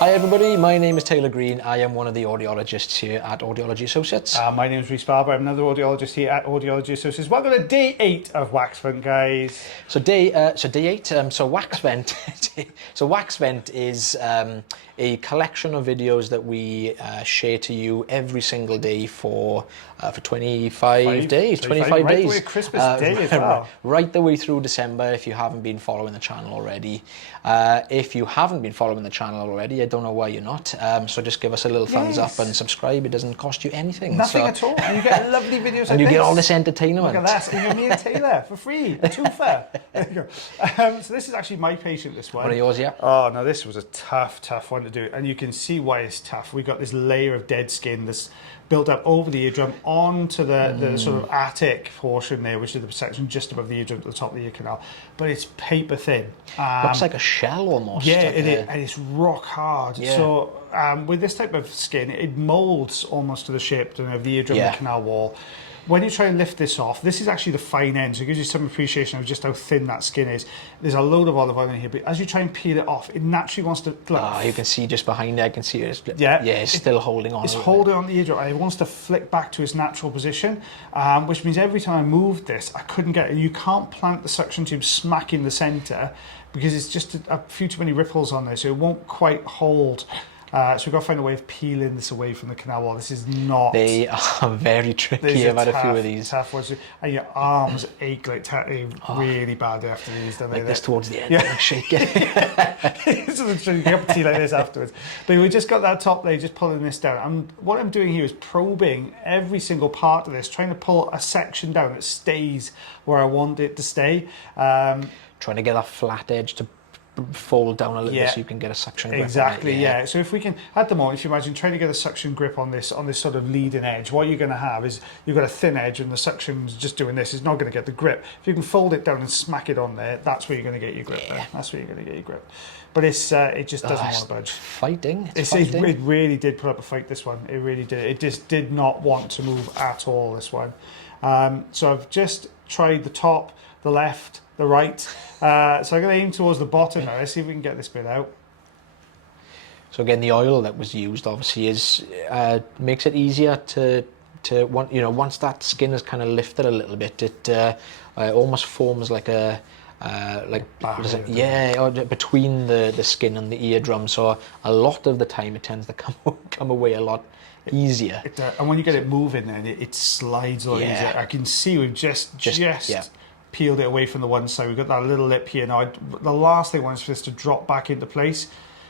Hi everybody, my name is Taylor Green. I am one of the audiologists here at Audiology Associates. My name is Rhys Barber. I'm another audiologist here at Audiology Associates. Welcome to day 8 of Wax Vent, guys. So day 8. So Wax Vent. So Wax Vent is a collection of videos that we share to you every single day for 25 days. 25 days. Right the way to Christmas Day as well. Right the way through December. If you haven't been following the channel already, if you haven't been following the channel already, I don't know why you're not. So just give us a little thumbs up and subscribe. It doesn't cost you anything. Nothing at all. And you get lovely videos like and you this. get all this entertainment. Look at that. And you're me and Taylor for free. A twofer. There you go. So this is actually my patient, this one. One of yours, yeah? Oh, no, this was a tough one to do. And you can see why it's tough. We've got this layer of dead skin that's built up over the eardrum onto the sort of attic portion there, which is the section just above the eardrum at the top of the ear canal. But it's paper thin. Looks like a shell almost. Yeah, like it is, and it's rock hard. Yeah. So with this type of skin, it molds almost to the shape of the eardrum and the canal wall. When you try and lift this off, this is actually the fine end, so it gives you some appreciation of just how thin that skin is. There's a load of olive oil in here, but as you try and peel it off, it naturally wants to... you can see just behind there, I can see it. Yeah, it's still holding on. It's holding on the eardrum, and it wants to flick back to its natural position, which means every time I moved this, I couldn't get it. You can't plant the suction tube smack in the centre, because it's just a few too many ripples on there, so it won't quite hold. So we've got to find a way of peeling this away from the canal wall. This is not... They are very tricky. I've had a few of these. Tough ones. And your arms ache really bad after these, don't they? Like this towards the end, yeah. Shake it. So you get a tea like this afterwards. But we just got that top layer, just pulling this down. And what I'm doing here is probing every single part of this, trying to pull a section down that stays where I want it to stay. Trying to get that flat edge to fold down a little bit so you can get a suction grip. Exactly, on it, yeah. So if we can, at the moment, if you imagine trying to get a suction grip on this sort of leading edge, what you're going to have is you've got a thin edge and the suction's just doing this. It's not going to get the grip. If you can fold it down and smack it on there, that's where you're going to get your grip. There. That's where you're going to get your grip. But it just doesn't want to budge. Fighting. It really did put up a fight, this one. It really did. It just did not want to move at all, this one. So I've just tried the top, the left, the right. So I'm going to aim towards the bottom now. Let's see if we can get this bit out. So again, the oil that was used obviously is makes it easier to once that skin is kind of lifted a little bit, it almost forms like a between the skin and the eardrum. So a lot of the time it tends to come away a lot easier. And when you get it moving, then it slides a lot easier. I can see we've just peeled it away from the one side. We've got that little lip here now. The last thing I want is for this to drop back into place.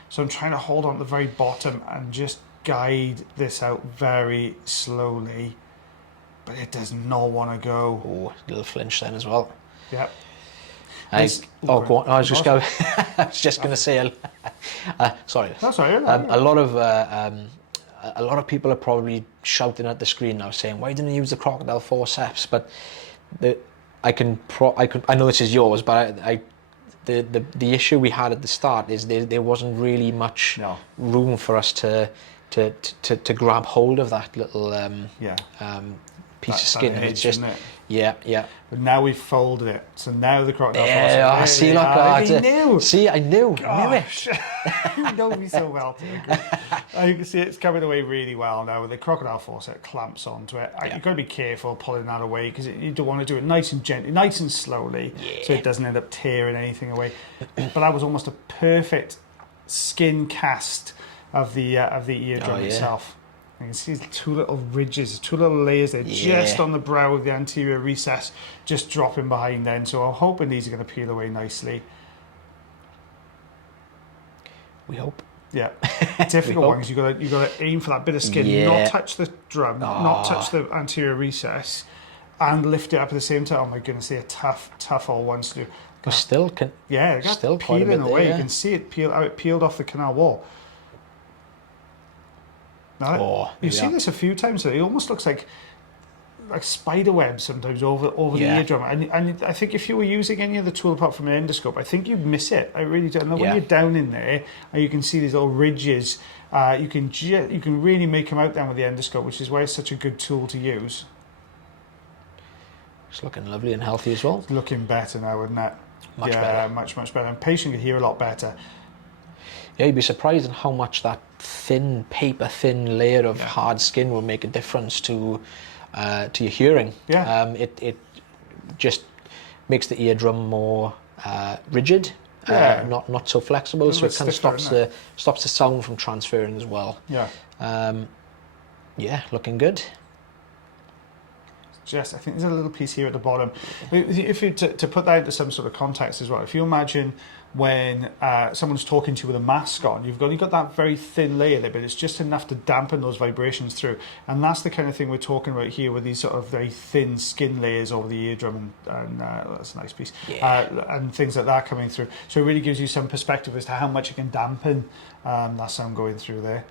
So I'm trying to hold on to the very bottom and just guide this out very slowly. But it does not want to go. Oh, a little flinch then as well. Yep. Go on. I was just going to say, sorry. That's all right. A lot of people are probably shouting at the screen now, saying, "Why didn't you use the crocodile forceps?" But I know this is yours, but the issue we had at the start is there wasn't really much room for us to grab hold of that little piece of skin. And it's just But now we've folded it, so now the crocodile. Yeah, see, look, I knew. See, I knew. Gosh. You know me so well. You can see it's coming away really well now. With the crocodile forceps clamps onto it. You've got to be careful pulling that away because you don't want to do it nice and gently, nice and slowly, so it doesn't end up tearing anything away. But that was almost a perfect skin cast of the eardrum itself. You can see two little ridges, two little layers there, just on the brow of the anterior recess, just dropping behind then. So I'm hoping these are going to peel away nicely. We hope. Yeah, difficult one because you got to aim for that bit of skin, not touch the drum, not touch the anterior recess, and lift it up at the same time. Oh my goodness, they're tough old ones to do. But still, still peeling away. You can see it how it peeled off the canal wall. Now, you've seen this a few times. It almost looks like spider webs sometimes over the eardrum. And I think if you were using any other tool apart from an endoscope, I think you'd miss it. I really don't know. When you're down in there and you can see these little ridges, you can really make them out down with the endoscope, which is why it's such a good tool to use. It's looking lovely and healthy as well. It's looking better now, isn't it? Much better. Much better. And patient can hear a lot better. Yeah, you'd be surprised at how much that thin, paper-thin layer of hard skin will make a difference to your hearing. Yeah. It just makes the eardrum more rigid, Yeah. not so flexible, so it kind of stiffer, stops the sound from transferring as well. Yeah. Yeah, looking good. Jess, I think there's a little piece here at the bottom. If you to put that into some sort of context as well, if you imagine when someone's talking to you with a mask on, you've got that very thin layer there, but it's just enough to dampen those vibrations through. And that's the kind of thing we're talking about here with these sort of very thin skin layers over the eardrum, and that's a nice piece, and things like that coming through. So it really gives you some perspective as to how much it can dampen that sound going through there.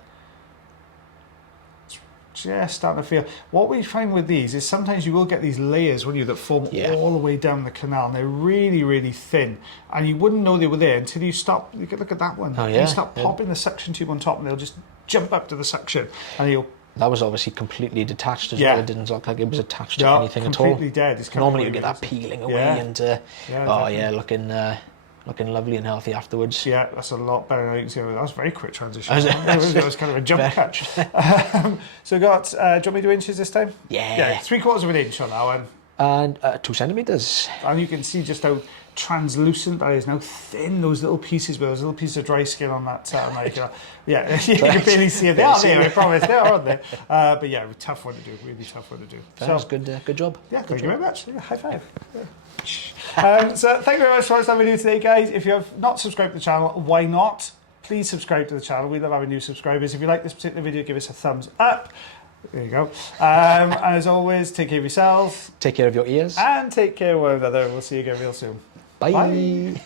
Just starting to feel. What we find with these is sometimes you will get these layers, won't you, that form all the way down the canal, and they're really, really thin, and you wouldn't know they were there until you stop. You could look at that one. Oh, yeah. You start popping the suction tube on top, and they'll just jump up to the suction, and you'll. That was obviously completely detached as well. It didn't look like it was attached to anything at all. Completely dead. It's Normally you get that peeling away and looking lovely and healthy afterwards. Yeah, that's a lot better. You can see that was a very quick transition. It was kind of a jump cut. So we got, do you want me to do inches this time? Yeah. 3/4 of an inch on that one. And 2 centimetres. And you can see just how translucent that is, now thin those little pieces, with those little pieces of dry skin on that. Yeah, you can barely see it. They are there, I promise. They are on there. But yeah, tough one to do. Really tough one to do. That was good. Good job. Yeah, thank you very much. Yeah, high five. Yeah. So thank you very much for watching that video today, guys. If you have not subscribed to the channel, why not? Please subscribe to the channel. We love having new subscribers. If you like this particular video, give us a thumbs up. There you go. And as always, take care of yourself. Take care of your ears. And take care of one another. We'll see you again real soon. Bye.